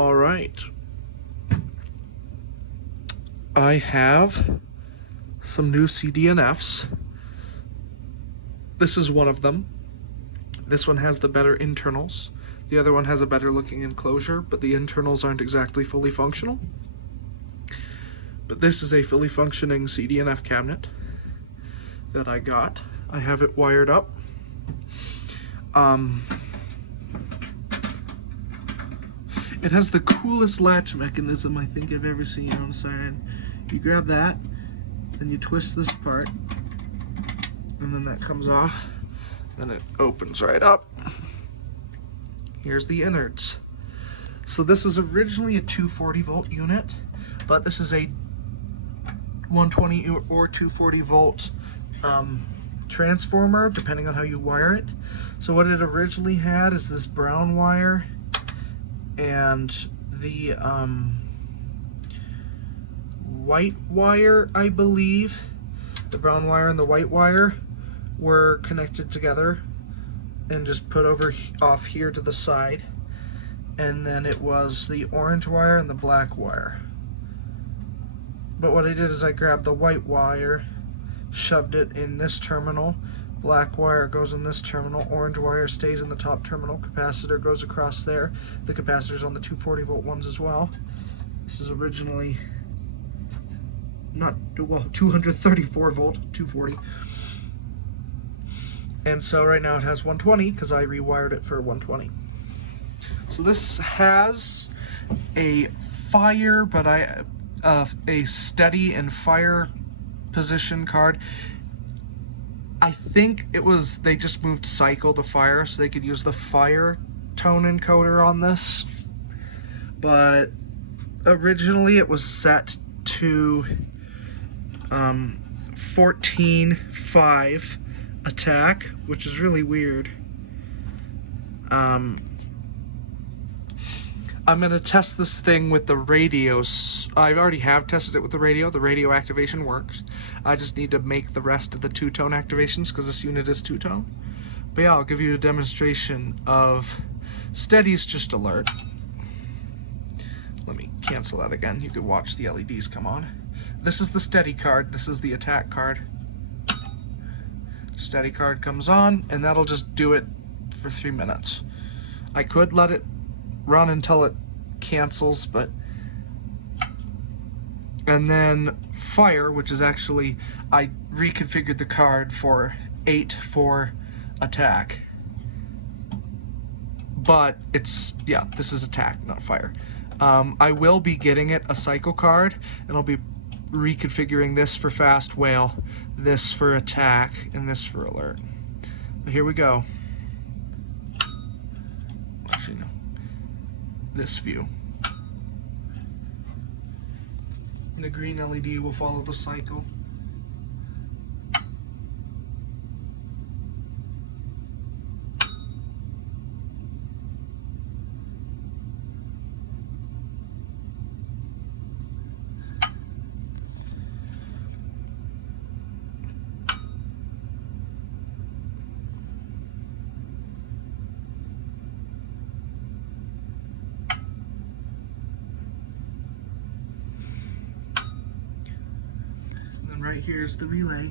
All right. I have some new CD&Fs. This is one of them. This one has the better internals. The other one has a better looking enclosure, but the internals aren't exactly fully functional. But this is a fully functioning CD&F cabinet that I got. I have it wired up. It has the coolest latch mechanism I think I've ever seen on a siren. You grab that, then you twist this part, and then that comes off, then it opens right up. Here's the innards. So this is originally a 240 volt unit, but this is a 120 or 240 volt transformer, depending on how you wire it. So what it originally had is this brown wire and the white wire, I believe. The brown wire and the white wire were connected together and just put off here to the side. And then it was the orange wire and the black wire. But what I did is I grabbed the white wire, shoved it in this terminal, black wire goes in this terminal, orange wire stays in the top terminal, capacitor goes across there. The capacitor's on the 240 volt ones as well. This is originally 234 volt, 240. And so right now it has 120 because I rewired it for 120. So this has a fire, but a steady and fire position card. I think they just moved cycle to fire so they could use the fire tone encoder on this. But originally it was set to 14.5 attack, which is really weird. I'm going to test this thing with the radios. I already have tested it with the radio. The radio activation works. I just need to make the rest of the two-tone activations because this unit is two-tone. But yeah, I'll give you a demonstration of steady's just alert. Let me cancel that again. You can watch the LEDs come on. This is the steady card. This is the attack card. Steady card comes on, and that'll just do it for 3 minutes. I could let it run until it cancels, and then fire, which is actually, I reconfigured the card for 8 for attack, but it's, yeah, this is attack, not fire. I will be getting it a cycle card, and I'll be reconfiguring this for fast whale, this for attack, and this for alert. But here we go. Actually, no. This view. The green LED will follow the cycle. Right here is the relay.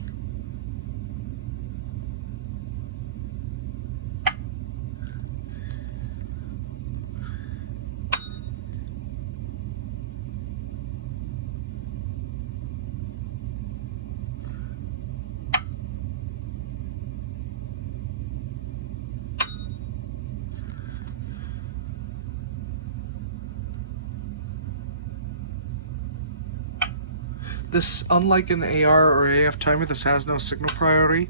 This, unlike an AR or AF timer, this has no signal priority,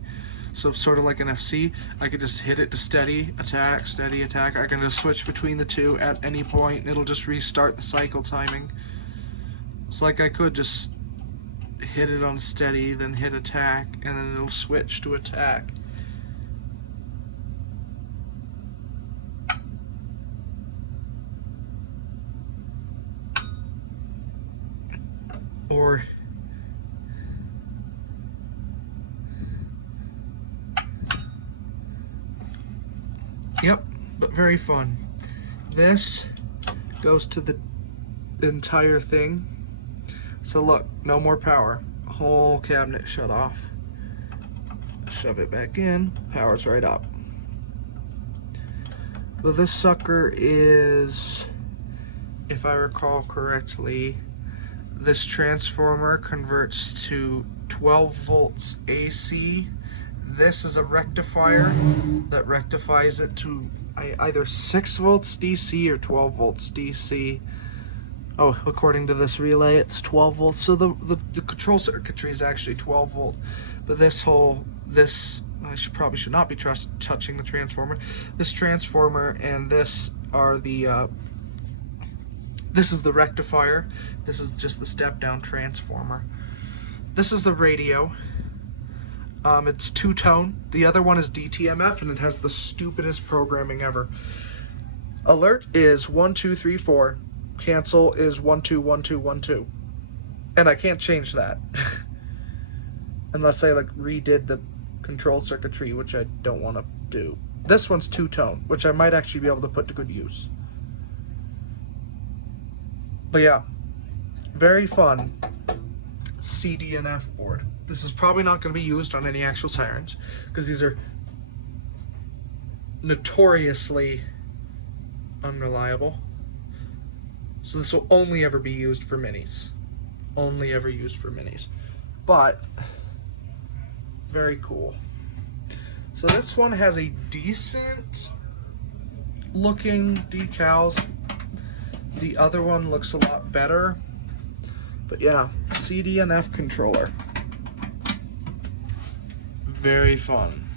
so it's sort of like an FC. I could just hit it to steady, attack, steady, attack. I can just switch between the two at any point, and it'll just restart the cycle timing. It's like I could just hit it on steady, then hit attack, and then it'll switch to attack. Or yep, but very fun. This Goes to the entire thing. So look, no more power. Whole cabinet shut off. Shove it back in, power's right up. Well, this sucker is, if I recall correctly, this transformer converts to 12 volts AC. This is a rectifier that rectifies it to either 6 volts DC or 12 volts DC. Oh, according to this relay, it's 12 volts. So the control circuitry is actually 12 volt. But I probably should not be touching the transformer. This transformer and this are the, this is the rectifier. This is just the step-down transformer. This is the radio. It's two-tone. The other one is DTMF, and it has the stupidest programming ever. Alert is 1 2 3 4. Cancel is 1 2 1 2 1 2. And I can't change that. Unless I like redid the control circuitry, which I don't want to do. This one's two-tone, which I might actually be able to put to good use. But yeah, very fun CD&F board. This is probably not going to be used on any actual sirens, because these are notoriously unreliable. So this will only ever be used for minis. Only ever used for minis. But very cool. So this one has a decent looking decals. The other one looks a lot better. But yeah, CD&F controller. Very fun.